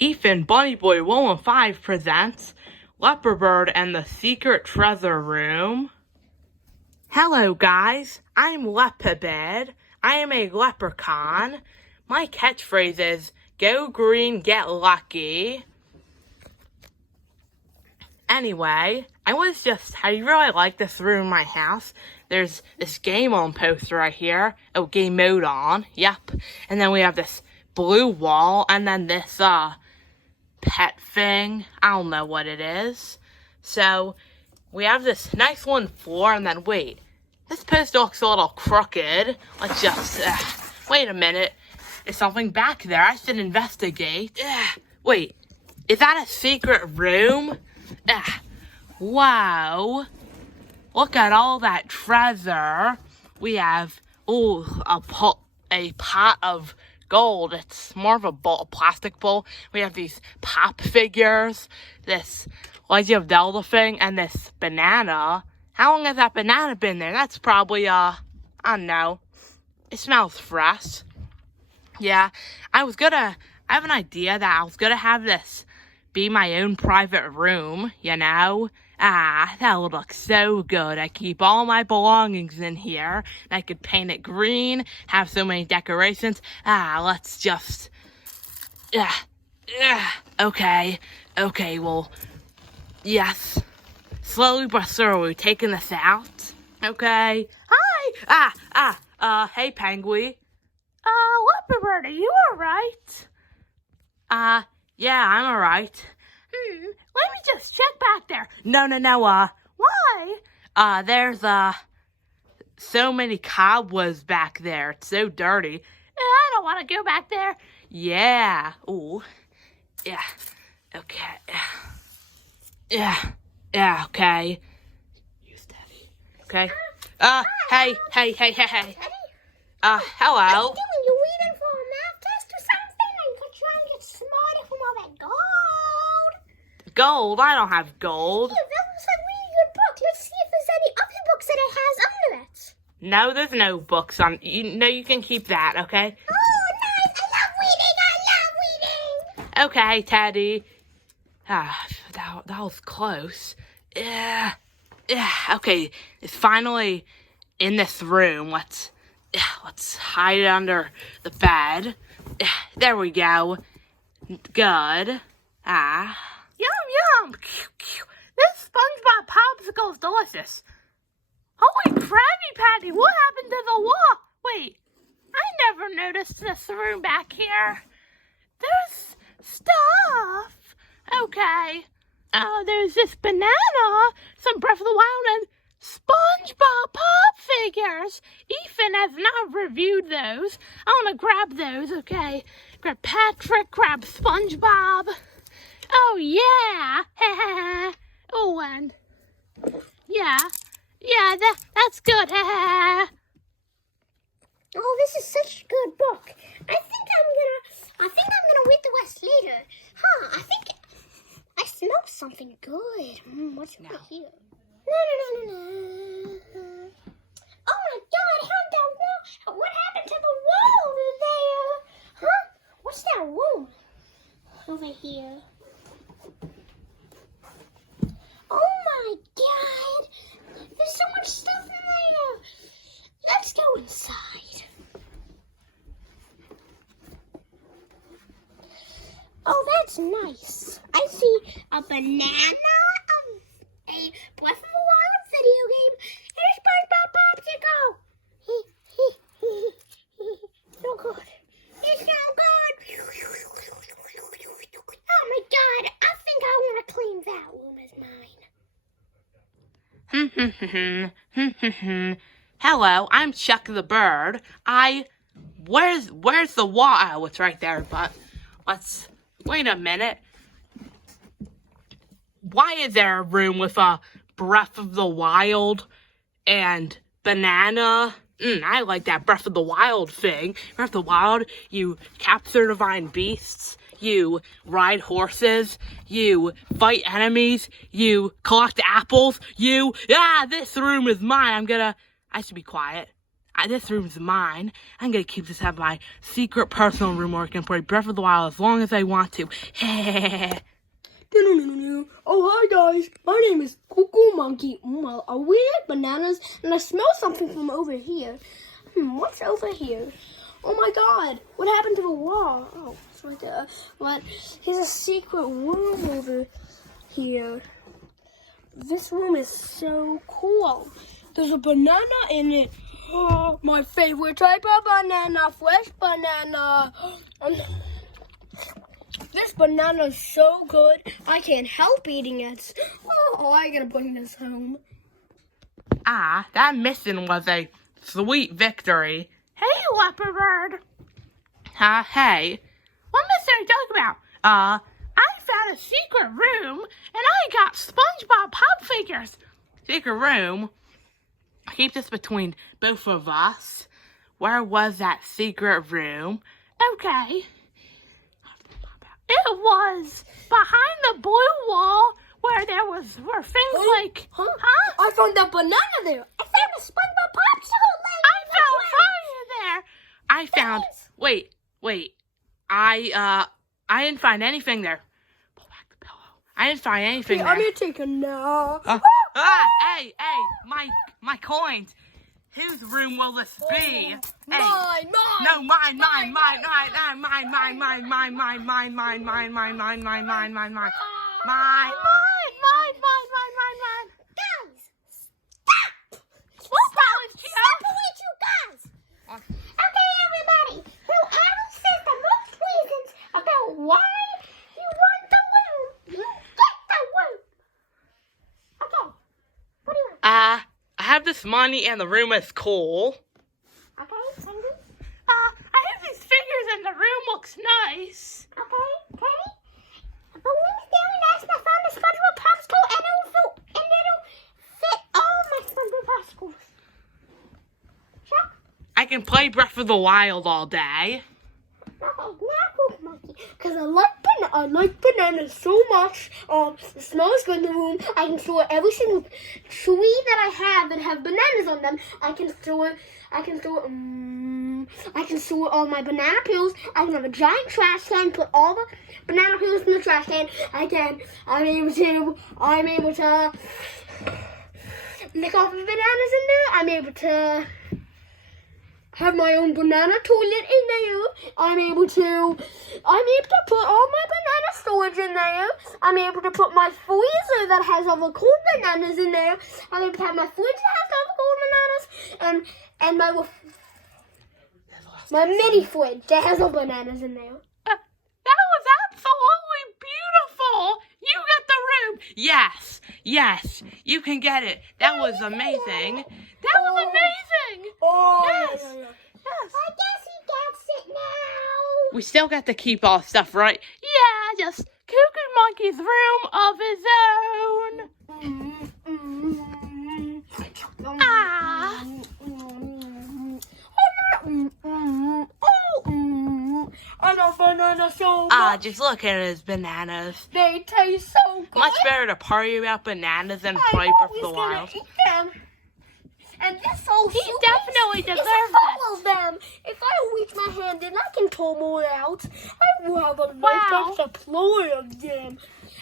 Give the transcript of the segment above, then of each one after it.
Ethan Bunny Boy 115 presents Lepre-Bird and the Secret Treasure Room. Hello guys, I'm Lepre-Bird. I am a leprechaun. My catchphrase is, go green, get lucky. Anyway, I really like this room in my house. There's this game on poster right here. Oh, game mode on, yep. And then we have this blue wall, and then this, pet thing. I don't know what it is. So, we have this nice one floor, and then wait. This poster looks a little crooked. Let's just, wait a minute. Is something back there? I should investigate. Wait, is that a secret room? Wow. Look at all that treasure. We have, a pot of gold. It's more of a plastic bowl. We have these pop figures, this Legend of Zelda thing, and this banana. How long has that banana been there? That's probably, I don't know. It smells fresh. Yeah, I have an idea that I was gonna have this be my own private room, you know? That would look so good. I keep all my belongings in here. And I could paint it green, have so many decorations. Let's just... Okay, well, yes. Slowly but surely, taking this out. Okay. Hi! Hey, Penguin. Lepre-Bird, are you alright? Yeah, I'm alright. Let me just check back there. No, why? There's, so many cobwebs back there. It's so dirty. I don't want to go back there. Yeah. Ooh. Yeah. Okay. Yeah, okay. You steady. Okay. Hey. Hello. What are you doing? You waiting for a math test or something? And you're trying to get smarter from all that gold? Gold? I don't have gold. Yeah, that was a really good book. Let's see if there's any other books that it has under it. No, there's no books on... you can keep that, okay? Oh, nice. I love reading. Okay, Teddy. That was close. Yeah. Okay, it's finally in this room. Let's hide it under the bed. There we go. Good. Yum. This SpongeBob popsicle is delicious. Holy Krabby Patty, what happened to the wall? Wait, I never noticed this room back here. There's stuff. Okay. There's this banana, some Breath of the Wild, and SpongeBob pop figures. Ethan has not reviewed those. I want to grab those, okay. Grab Patrick, grab SpongeBob. Oh, yeah. Oh, and yeah, that's good. Oh, this is such a good book. I think I'm gonna read the rest later. I think I smell something good. What's over here? No. Oh my God! What happened to the wall over there? What's that room over here? Oh my God! There's so much stuff in there. Let's go inside. Oh, that's nice. I see a banana, a Breath of the Wild video game, and a SpongeBob popsicle. So good. It's so good. Oh my God, I think I want to claim that room as mine. Hello, I'm Chuck the Bird. Where's the wall? Oh, it's right there, but wait a minute. Why is there a room with a Breath of the Wild and banana? I like that Breath of the Wild thing. Breath of the Wild, you capture divine beasts, you ride horses, you fight enemies, you collect apples, this room is mine. I should be quiet. This room's mine. I'm gonna keep this at my secret personal room where I can play Breath of the Wild as long as I want to. Oh, hi guys. My name is Cuckoo Monkey. Well, we like bananas, and I smell something from over here. What's over here? Oh my god, what happened to the wall? Oh, it's right there. But here's a secret room over here. This room is so cool. There's a banana in it. Oh, my favorite type of banana, fresh banana. This banana is so good, I can't help eating it. Oh, I gotta bring this home. That mission was a sweet victory. Hey, Lepre-Bird. Hey. What mission are you talking about? I found a secret room, and I got SpongeBob pop figures. Secret room? Keep this between both of us. Where was that secret room? Okay. It was behind the blue wall where there were things like... Huh? I found that banana there. I found a SpongeBob popsicle laying I found... Wait. I didn't find anything there. Pull back the pillow. I didn't find anything there. I'm gonna take a nap. Hey, my coins. Whose room will this be? Mine. No, mine. Guys, stop! Stop it, you guys! Okay, everybody. Whoever says the most reasons about why you want the room, you get the room. Okay. What do you want? I have this money and the room is cool. Okay, Sandy? I have these figures and the room looks nice. Okay. The room's very nice, and I found a SpongeBob popsicle, and it'll fit all my SpongeBob popsicles. Check. I can play Breath of the Wild all day. Okay, now Cookie Monkey, because I like bananas so much. It smells good in the room. I can store every single tree that I have that have bananas on them. I can store all my banana peels. I can have a giant trash can, put all the banana peels in the trash can. I'm able to lick off the bananas in there. I'm able to have my own banana toilet in there. I'm able to put all my banana storage in there. I'm able to put my freezer that has all the cold bananas in there. I'm able to have my fridge that has all the cold bananas, and my mini fridge that has all bananas in there. That was absolutely beautiful. You get the room. Yes, you can get it. That was amazing. Oh, Yes. I guess he gets it now. We still got to keep all stuff, right? Yeah, just Cuckoo Monkey's room of his own. I love bananas so much. Just look at his bananas. They taste so good. Much better to party about bananas than play Breath of the Wild. Eat them. And this whole He suitcase definitely is deserves full of them. If I reach my hand in, I can pull more out. I will have a nice supply of them.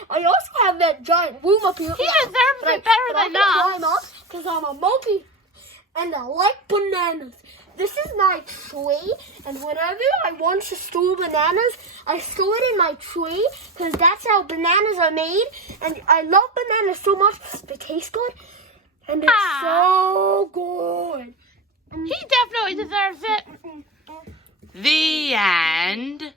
I also have that giant room up here. He deserves it better than us. Because I'm a monkey. And I like bananas. This is my tree. And whenever I want to store bananas, I store it in my tree. Because that's how bananas are made. And I love bananas so much. They taste good. And it's so good. He definitely deserves it. The end.